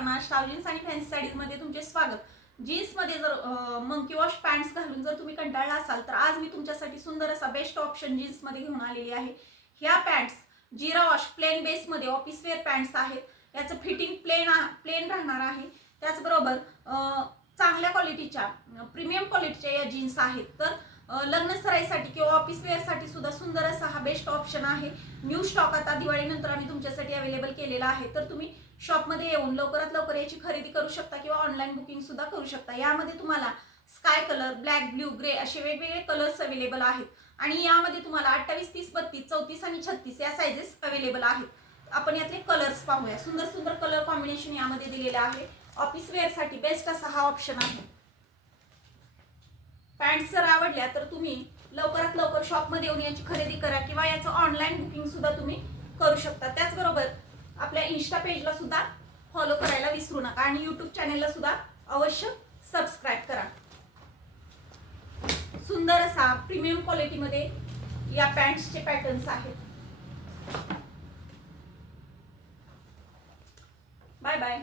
सर्वांना स्टाव जीन्स आणि fancy sarees मध्ये तुमचे स्वागत। जीन्स मध्ये जर मंकी वॉश पॅन्ट्स घालून जर तुम्ही कंटाळला असाल तर आज मी तुमच्यासाठी सुंदर असा बेस्ट ऑप्शन जीन्स मध्ये घेऊन आलेली आहे। ह्या पॅन्ट्स जीरा वॉश प्लेन बेस मध्ये ऑफिस वेअर पॅन्ट्स आहेत। याचं फिटिंग प्लेन राहणार आहे। त्याचबरोबर चांगल्या क्वालिटीच्या प्रीमियम क्वालिटीच्या या जीन्स आहेत। तर लग्न सराईसाठी किंवा ऑफिस वेअरसाठी सुद्धा सुंदर असा हा बेस्ट ऑप्शन आहे। न्यू स्टॉक आता दिवाळीनंतर आम्ही तुमच्यासाठी अवेलेबल केलेला आहे। तर तुम्ही शॉपमध्ये येऊन लवकरात लवकर याची खरेदी करू शकता किंवा ऑनलाईन बुकिंग सुद्धा करू शकता। यामध्ये तुम्हाला sky colour, black, blue, grey असे वेगवेगळे कलर्स अवेलेबल आहेत आणि यामध्ये तुम्हाला 28, 30, 32, 34 आणि 36 या साइजेस अवेलेबल आहेत। आपण यातले कलर्स पाहूया। सुंदर सुंदर कलर कॉम्बिनेशन यामध्ये दिलेले आहे। ऑफिस वेअरसाठी बेस्ट असा हा ऑप्शन आहे। पॅन्ट्स जर आवडल्या तर तुम्ही लवकरात लवकर शॉपमध्ये येऊन याची खरेदी करा किंवा याचं ऑनलाईन बुकिंग सुद्धा तुम्ही करू शकता। त्याचबरोबर आपल्या इंस्टा पेजला सुद्धा फॉलो करायला विसरू नका आणि यूट्यूब चॅनेलला सुद्धा अवश्य सबस्क्राईब करा। सुंदर असा प्रीमियम क्वालिटीमध्ये या पॅन्ट्सचे पॅटर्न्स आहेत। Bye bye.